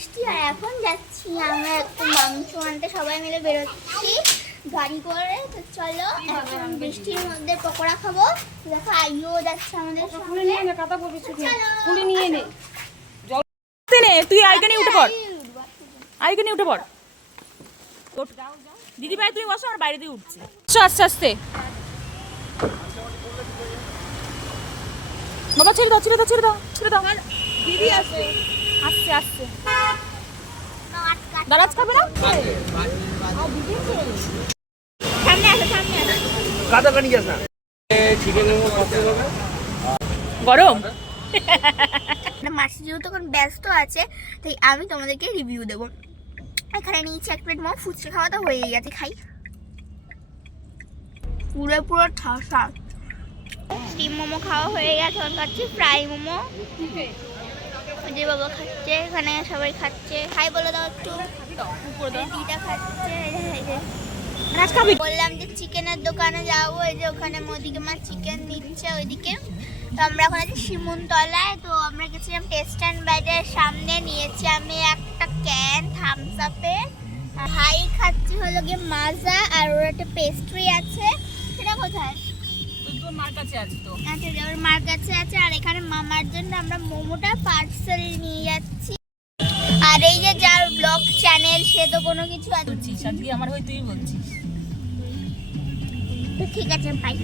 বৃষ্টি আর এখন যাচ্ছি আমরা একটু মাংস আনতে, সবাই মিলে বেরোচ্ছি গাড়ি করে। তো চলো এখন বৃষ্টির মধ্যে পকোড়া খাবো। দেখো আইও যাচ্ছে আমাদের সঙ্গে। পুলি নিয়ে নে, জল নে, তুই আইকানে উঠে পড়, আইকানে উঠে পড়। দিদি ভাই তুমি বসো, আর বাইরে দিয়ে উঠছি। আস্তে আস্তে বাবা, ছেড়ে দাও ছেড়ে দাও ছেড়ে দাও ছেড়ে দাও। দিদি আসছে আসছে আসছে। দাঁড়াচ খাবে না, সামনে আসো সামনে আসো। কাদা কানি যাস না। চিকেন মোমো কত হবে? গরম। মাসি যেহেতু এখন ব্যস্ত আছে তাই আমি তোমাদেরকে রিভিউ দেবো। এখানে নিয়েছি এক প্লেট মোমো, ফুচকা খাওয়া তো হয়ে গেছে, খাই। পুরো ঠাসা স্টিম মোমো খাওয়া হয়ে গেছে, এখন খাচ্ছি ফ্রাই মোমো। যে বাবা খাচ্ছে, এখানে সবাই খাচ্ছে। হাই বলে দাও একটু। দিদা খাচ্ছে। বললাম যে চিকেনের দোকানে যাবো, এই যে ওখানে মোদিকে মা চিকেন দিচ্ছে ওইদিকে। তো আমরা এখন আছি শিমুনতলায়। তো আমরা গেছিলাম টেস্ট অ্যান্ড বাইটের সামনে, নিয়েছি আমি একটা ক্যান থামস আপের। হাই খাচ্ছি হলো গিয়ে মাজা, আর ওর একটা পেস্ট্রি আছে। সেটা কোথায়? মার কাছে আছে তো। আচ্ছা, ওর মার কাছে আছে। আর এখানে মামার জন্য আমরা মোমোটা পার্সেল নিয়ে যাচ্ছি। আর এই যে যার ব্লগ চ্যানেল, সে তো কোনো কিছু আজকে আমার হয়ে তুই বলছিস। তো ঠিক আছে, বাই।